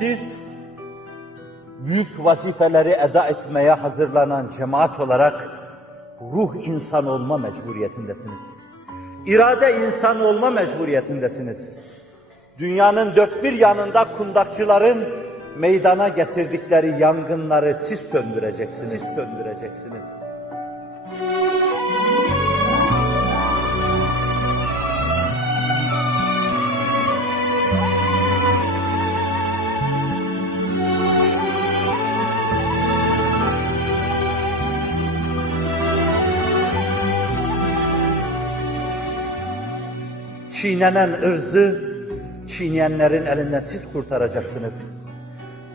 Siz, büyük vazifeleri eda etmeye hazırlanan cemaat olarak ruh insan olma mecburiyetindesiniz. İrade insan olma mecburiyetindesiniz. Dünyanın dört bir yanında kundakçıların meydana getirdikleri yangınları siz söndüreceksiniz. Siz söndüreceksiniz. Çiğnenen ırzı, çiğneyenlerin elinden siz kurtaracaksınız.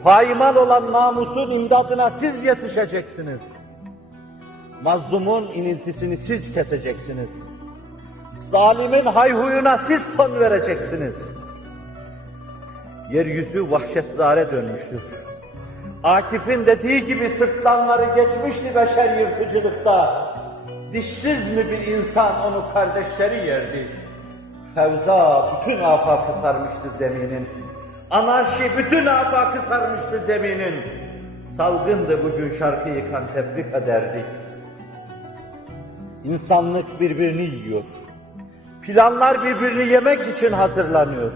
Paymal olan namusun imdadına siz yetişeceksiniz. Mazlumun iniltisini siz keseceksiniz. Zalimin hayhuyuna siz son vereceksiniz. Yeryüzü vahşetzare dönmüştür. Akif'in dediği gibi sırtlanları geçmişti beşer yırtıcılıkta. Dişsiz mi bir insan onu kardeşleri yerdi. Fevza bütün afakı sarmıştı zeminin. Anarşi bütün afakı sarmıştı zeminin. Salgındı bugün şarkı yıkan tefrika derdi. İnsanlık birbirini yiyor. Planlar birbirini yemek için hazırlanıyor.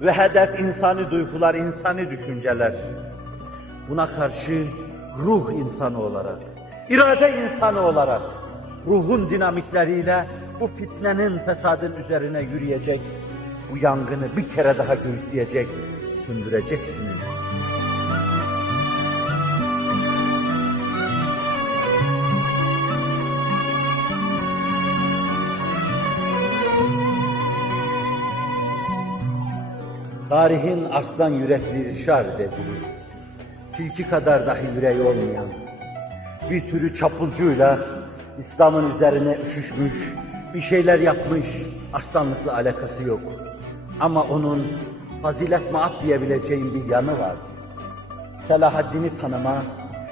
Ve hedef insani duygular, insani düşünceler. Buna karşı ruh insanı olarak, irade insanı olarak, ruhun dinamikleriyle bu fitnenin, fesadın üzerine yürüyecek, bu yangını bir kere daha göğüsleyecek, söndüreceksiniz. Tarihin arslan yürekli Rişar dedi, tilki kadar dahi yüreği olmayan, bir sürü çapulcuyla İslam'ın üzerine üşüşmüş, bir şeyler yapmış, arslanlıkla alakası yok. Ama onun fazilet maat diyebileceğim bir yanı var. Selahaddin'i tanıma,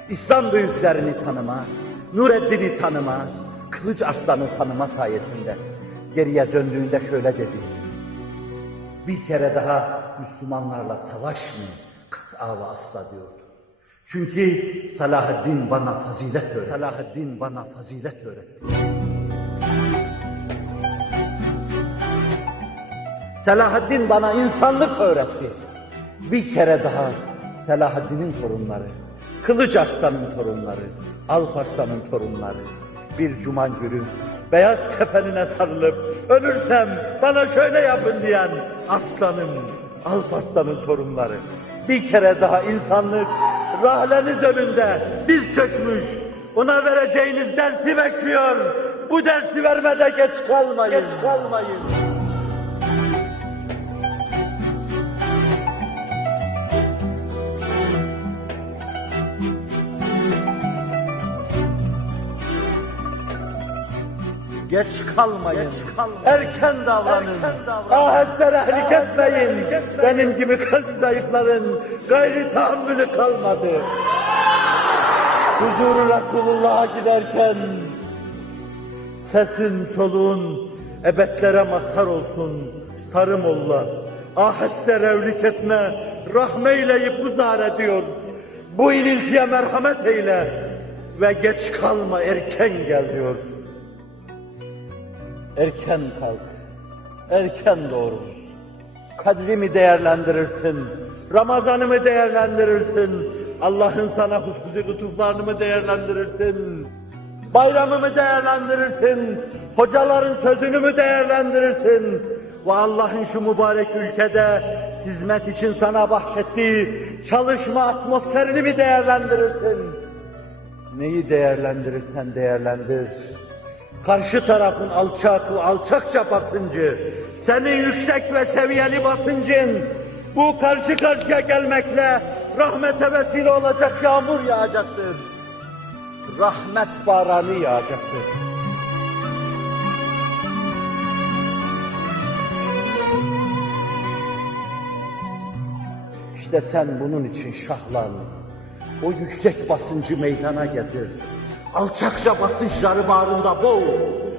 İslam büyüklerini tanıma, Nureddin'i tanıma, Kılıç Arslan'ı tanıma sayesinde geriye döndüğünde şöyle dedi: bir kere daha Müslümanlarla savaşmayın, kıt'a ve asla diyordu. Çünkü Selahaddin bana fazilet öğretti. Selahaddin bana fazilet öğretti. Selahaddin bana insanlık öğretti. Bir kere daha Selahaddin'in torunları, Kılıç Arslan'ın torunları, Alp Arslan'ın torunları bir cuma günü beyaz kefenine sarılıp ölürsem bana şöyle yapın diyen Arslan'ın, Alp Arslan'ın torunları. Bir kere daha insanlık rahleniz önünde diz çökmüş, ona vereceğiniz dersi bekliyor. Bu dersi vermede geç kalmayın. Geç kalmayın. Geç kalmayın, erken davranın, aheste rehlik etmeyin. Benim gibi kalp zayıfların gayri tahammülü kalmadı. Huzuru Resulullah'a giderken sesin soluğun ebedlere mazhar olsun sarı molla. Aheste revlik etme, rahmeyleyip uzar ediyor. Bu iniltiye merhamet eyle ve geç kalma, erken gel diyor. Erken kalk, erken doğru. Kadrimi değerlendirirsin, Ramazanımı değerlendirirsin, Allah'ın sana hususi lütuflarını mı değerlendirirsin, bayramımı değerlendirirsin, hocaların sözünü mü değerlendirirsin ve Allah'ın şu mübarek ülkede hizmet için sana bahşettiği çalışma atmosferini mi değerlendirirsin? Neyi değerlendirirsen değerlendir. Karşı tarafın alçak ve alçakça basıncı, senin yüksek ve seviyeli basıncın, bu karşı karşıya gelmekle rahmete vesile olacak yağmur yağacaktır. Rahmet baranı yağacaktır. İşte sen bunun için şahlan, o yüksek basıncı meydana getir. Alçakça basınçları bağrında boğ,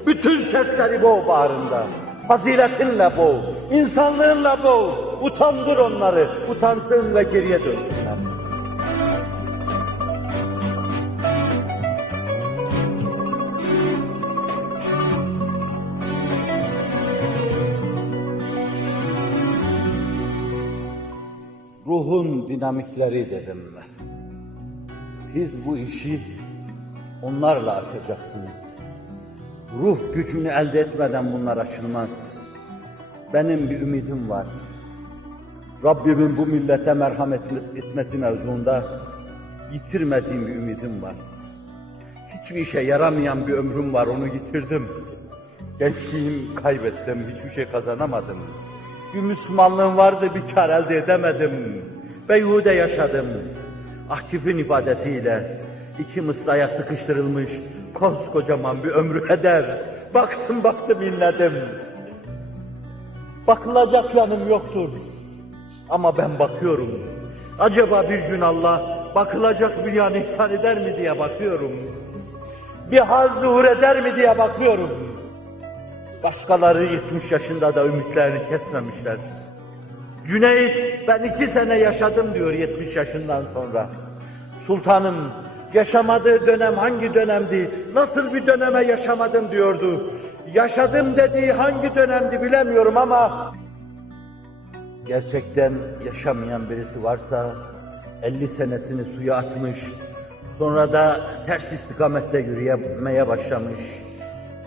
bütün sesleri boğ bağrında. Faziletinle boğ, insanlığınla boğ. utandır onları, utansın ve geriye dönsünler. Ruhun dinamikleri dedim. Siz bu işi onlarla aşacaksınız. Ruh gücünü elde etmeden bunlar aşılmaz. Benim bir ümidim var. Rabbimin bu millete merhamet etmesi mevzuunda yitirmediğim bir ümidim var. Hiçbir işe yaramayan bir ömrüm var, onu yitirdim. Gençliğimi kaybettim, hiçbir şey kazanamadım. Bir Müslümanlığım vardı, bir kar elde edemedim. Beyhude yaşadım. Akif'in ifadesiyle 2 mısraya sıkıştırılmış koskocaman bir ömrü heder. Baktım inledim. Bakılacak yanım yoktur. Ama ben bakıyorum. Acaba bir gün Allah bakılacak bir yan ihsan eder mi diye bakıyorum. Bir hal zuhur eder mi diye bakıyorum. Başkaları 70 yaşında da ümitlerini kesmemişler. Cüneyt, ben 2 sene yaşadım diyor 70 yaşından sonra. Sultanım, yaşamadığı dönem hangi dönemdi, nasıl bir döneme yaşamadım diyordu. Yaşadım dediği hangi dönemdi bilemiyorum ama gerçekten yaşamayan birisi varsa 50 senesini suya atmış, sonra da ters istikamette yürüyemeye başlamış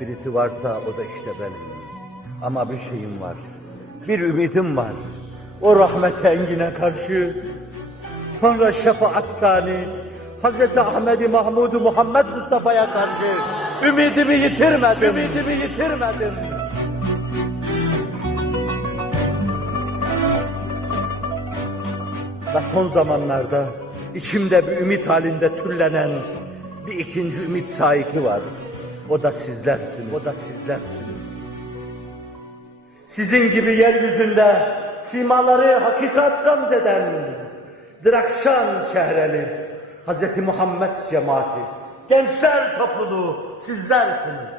birisi varsa o da işte benim. Ama bir şeyim var, bir ümidim var. O rahmet engine karşı, sonra şefaatkâni Hazreti Ahmed-i Mahmud-u Muhammed Mustafa'ya karşı ümidimi yitirmedim. Ve son zamanlarda içimde bir ümit halinde türlenen bir ikinci ümit sahibi var. O da sizlersiniz. Sizin gibi yeryüzünde simaları hakikat gamzeden Drakşan çehreli Hz. Muhammed cemaati, gençler topluluğu sizlersiniz.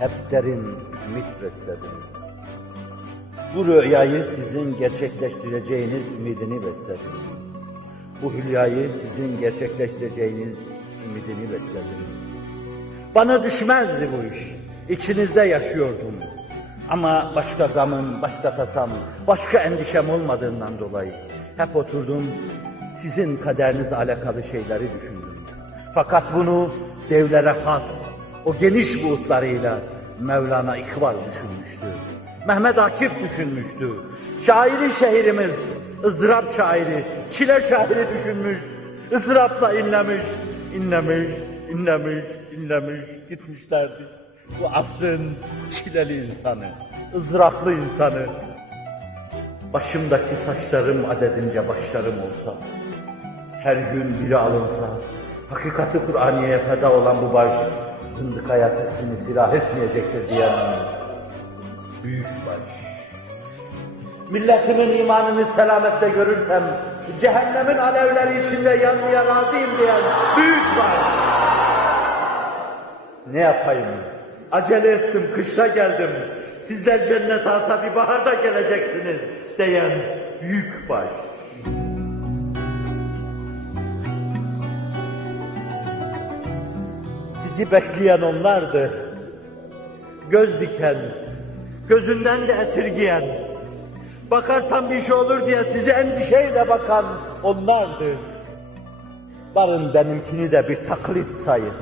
Hep derin ümit besledim. Bu rüyayı sizin gerçekleştireceğiniz ümidini besledim. Bu hülyayı sizin gerçekleştireceğiniz ümidini besledim. Bana düşmezdi bu iş. İçinizde yaşıyordum. Ama başka gamım, başka tasam, başka endişem olmadığından dolayı hep oturdum, sizin kaderinizle alakalı şeyleri düşündüm. Fakat bunu devlere has, o geniş buğutlarıyla Mevlana İkbal düşünmüştü. Mehmet Akif düşünmüştü. Şairi şehrimiz, ızdırap şairi, çile şairi düşünmüş. Izdırapla inlemiş, gitmişlerdi. Bu asrın çileli insanı, ızdıraplı insanı. Başımdaki saçlarım adedince başlarım olsa, her gün biri alınsa, hakikati Kur'aniye'ye feda olan bu baş, zındıkaya teslimi silah etmeyecektir diyen büyük baş. Milletimin imanını selamette görürsem, cehennemin alevleri içinde yanmaya razıyım diyen büyük baş. Ne yapayım? Acele ettim, kışta geldim. Sizler cennet alsa bir baharda geleceksiniz diyen büyük baş. Sizi bekleyen onlardı. Göz diken, gözünden de esirgeyen, bakarsam bir şey olur diye size endişeyle bakan onlardı. Varın benimkini de bir taklit sayın.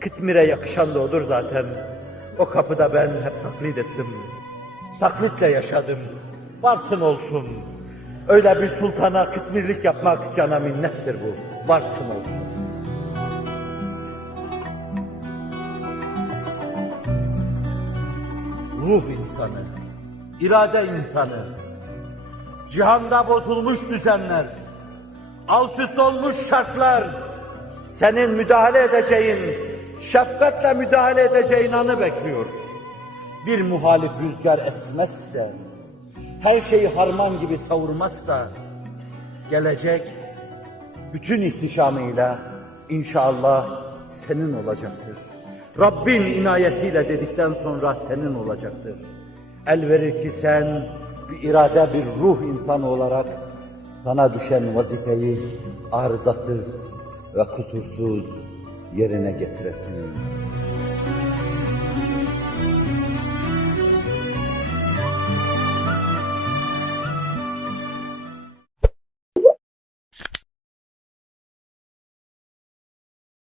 Kıtmir'e yakışan da odur zaten. O kapıda ben hep taklit ettim. Taklitle yaşadım. Varsın olsun. Öyle bir sultana kıtmirlik yapmak cana minnettir bu. Varsın olsun. Ruh insanı, irade insanı, cihanda bozulmuş düzenler, alt üst olmuş şartlar, senin müdahale edeceğin, şefkatle müdahale edeceğin anı bekliyor. Bir muhalif rüzgar esmezse, her şeyi harman gibi savurmazsa, gelecek bütün ihtişamıyla inşallah senin olacaktır. Rabbin inayetiyle dedikten sonra senin olacaktır. El verir ki sen bir irade, bir ruh insanı olarak sana düşen vazifeyi arızasız ve kusursuz yerine getiresin.